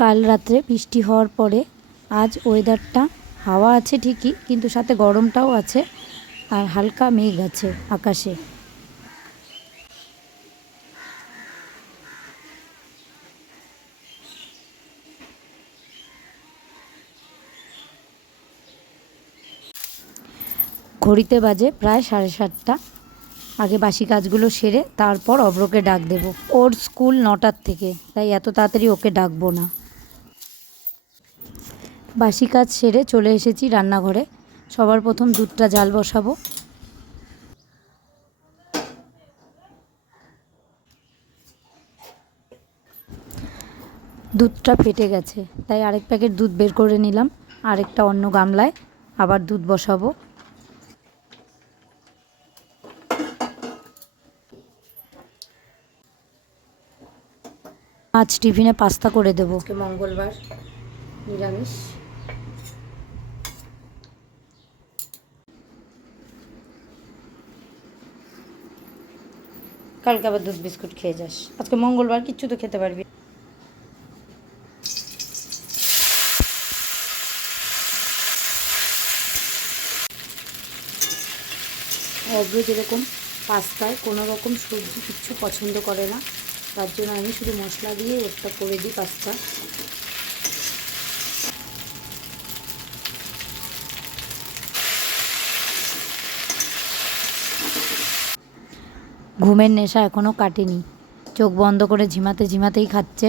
কাল রাত্রে বৃষ্টি হওয়ার পরে আজ ওয়েদারটা হাওয়া আছে ঠিকই, কিন্তু সাথে গরমটাও আছে আর হালকা মেঘ আছে আকাশে। ঘড়িতে বাজে প্রায় সাড়ে সাতটা। আগে বাসি কাজগুলো সেরে তারপর অব্রকে ডাক দেব। ওর স্কুল নটার থেকে, তাই এত তাড়াতাড়ি ওকে ডাকবো না। বাসি কাজ সেরে চলে এসেছি রান্নাঘরে। সবার প্রথম দুধটা জাল বসাবো। দুধটা ফেটে গেছে, তাই আরেক প্যাকেট দুধ বের করে নিলাম। আরেকটা অন্য গামলায় আবার দুধ বসাবো। আজ টিফিনে পাস্তা করে দেবো। মঙ্গলবার, নিরামিষ। কালকে আবার দুধ বিস্কুট খেয়ে যাস আজকে মঙ্গলবার কিচ্ছু তো খেতে পারবি। অব্র যেরকম পাস্তায় কোনো রকম সবজি কিচ্ছু পছন্দ করে না, তার জন্য আমি শুধু মশলা দিয়ে ওটা করে দিই পাস্তা ঘুমের নেশা এখনও কাটেনি। চোখ বন্ধ করে ঝিমাতে ঝিমাতেই খাচ্ছে।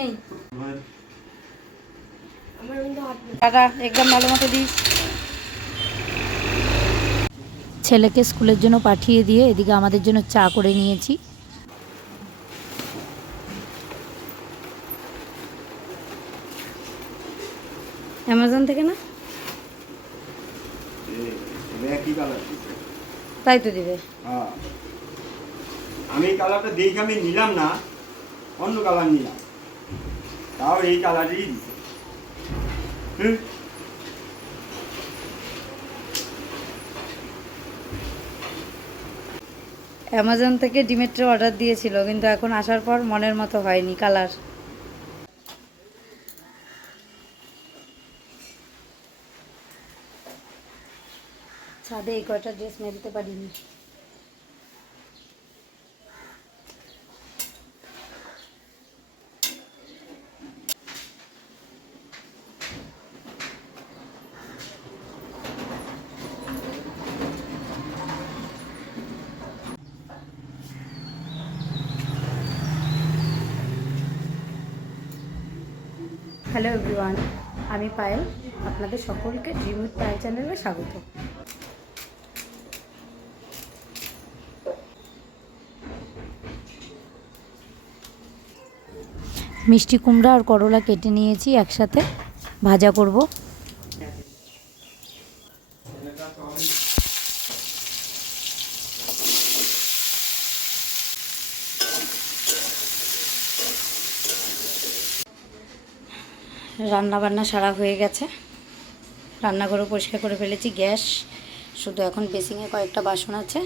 নেই? দিস। ছেলেকে স্কুলের জন্য পাঠিয়ে দিয়ে এদিকে আমাদের জন্য চা করে নিয়েছি। অ্যামাজন থেকে না? তাই তো দিবে। হ্যাঁ। আমি এই কালারটা দেখে আমি নিলাম না অন্য কালার নিলাম। তাও এই কালারই দিছে অ্যামাজন থেকে ডিমেট্রো অর্ডার দিয়েছিল কিন্তু এখন আসার পর মনের মতো হয়নি কালার ছাদে এই কয়টা ড্রেস মেলতে পারিনি। হ্যালো এভরিওয়ান আমি পায়েল, আপনাদের সকলকে ড্রিম উইথ পায়েল চ্যানেলে স্বাগত। মিষ্টি কুমড়া আর করলা কেটে নিয়েছি একসাথে, ভাজা করব। রান্না বান্না সারা হয়ে গেছে। রান্নাঘরও পরিষ্কার করে ফেলেছি, গ্যাস, শুধু এখন বেসিংয়ে কয়েকটা বাসন আছে।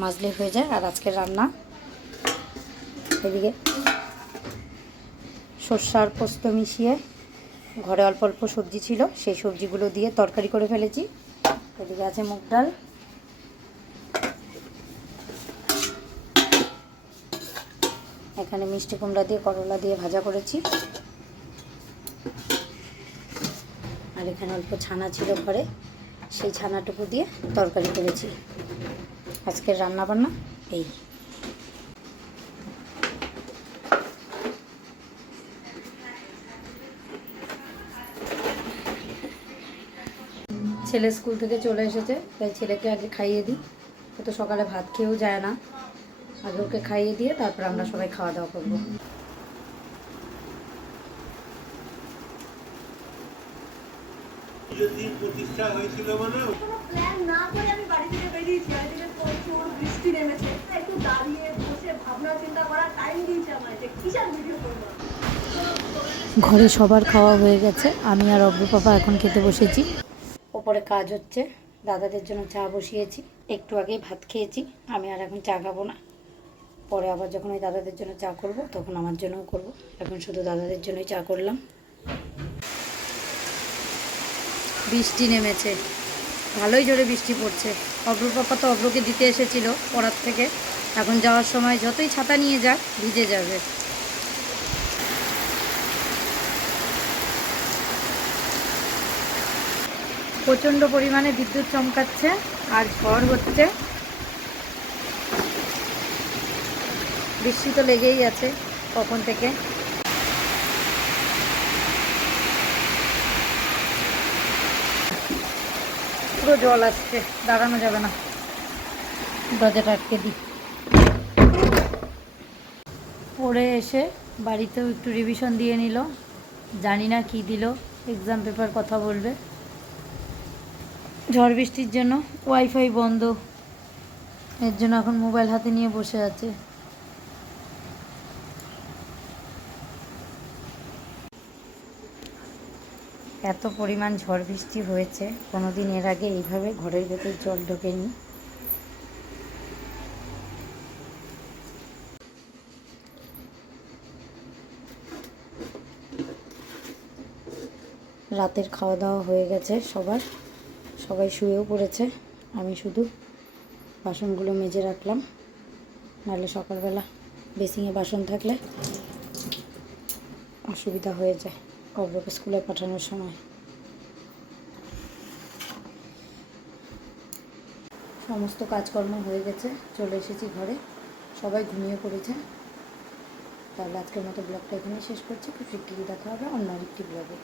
মাজলে হয়ে যায় আর আজকের রান্না। এদিকে সর্ষার পোস্ত মিশিয়ে ঘরে অল্প অল্প সবজি ছিল, সেই সবজিগুলো দিয়ে তরকারি করে ফেলেছি। এদিকে আছে মুগ ডাল। এখানে মিষ্টি কুমড়া দিয়ে, করলা দিয়ে ভাজা করেছি। আর এখানে অল্প ছানা ছিল ঘরে, সেই ছানাটুকু দিয়ে তরকারি করেছি। আজকের রান্না বান্না এই। ছেলে স্কুল থেকে চলে এসেছে তাই ছেলেকে আগে খাইয়ে দিই। ও তো সকালে ভাত খেয়েও যায় না। আগে ওকে খাইয়ে দিয়ে তারপর আমরা সবাই খাওয়া দাওয়া করব। প্রতিষ্ঠা হয়েছিল মানে? প্ল্যান না করে আমি বাড়ি থেকে বেরিয়েছি। বাড়ি থেকে প্রচুর বৃষ্টি নেমেছে। একটু দাঁড়িয়ে বসে ভাবনা চিন্তা করার টাইম দিয়েছে আমার যে কিসের ভিডিও করব? ঘরে সবার খাওয়া হয়ে গেছে। আমি আর অব্র পাপা এখন খেতে বসেছি। ওপরে কাজ হচ্ছে। দাদাদের জন্য চা বসিয়েছি। একটু আগেই ভাত খেয়েছি। আমি আর এখন চা খাব না। পরে আবার যখন ওই দাদাদের জন্য চা করব, তখন আমার জন্যও করব। এখন শুধু দাদাদের জন্যই চা করলাম। বৃষ্টি নেমেছে। ভালোই জোরে বৃষ্টি পড়ছে। অব্র পাপা তো অব্রকে দিতে এসেছিল পড়ার থেকে। এখন যাওয়ার সময় যতই ছাতা নিয়ে যাক, ভিজে যাবে। প্রচণ্ড পরিমাণে বিদ্যুৎ চমকাচ্ছে। আর ঝড় হচ্ছে। বৃষ্টি তো লেগেই আছে কখন থেকে। পুরো জল আসছে, দাঁড়ানো যাবে না। দরজাটা আটকে দিই। পড়ে এসে বাড়িতেও একটু রিভিশন দিয়ে নিল। জানি না কি দিল এক্সাম পেপার কথা বলবে। ঝড় বৃষ্টির জন্য ওয়াইফাই বন্ধ। এর জন্য এখন মোবাইল হাতে নিয়ে বসে আছে। এত পরিমাণ ঝড় বৃষ্টি হয়েছে, কোনোদিন এর আগে এইভাবে ঘরের ভেতর জল ঢোকেনি। রাতের খাওয়া দাওয়া হয়ে গেছে সবার। সবাই শুয়েও পড়েছে। আমি শুধু বাসনগুলো মেজে রাখলাম। নাহলে সকালবেলা বেসিংয়ে বাসন থাকলে অসুবিধা হয়ে যায় অব্রকে স্কুলে পাঠানোর সময়। সমস্ত কাজকর্ম হয়ে গেছে, চলে এসেছি ঘরে। সবাই ঘুমিয়ে পড়েছে। তাহলে আজকের মতো ব্লগটা এখানে শেষ করছি। খুব শিগগিরই দেখা হবে অন্য আরেকটি ব্লগে।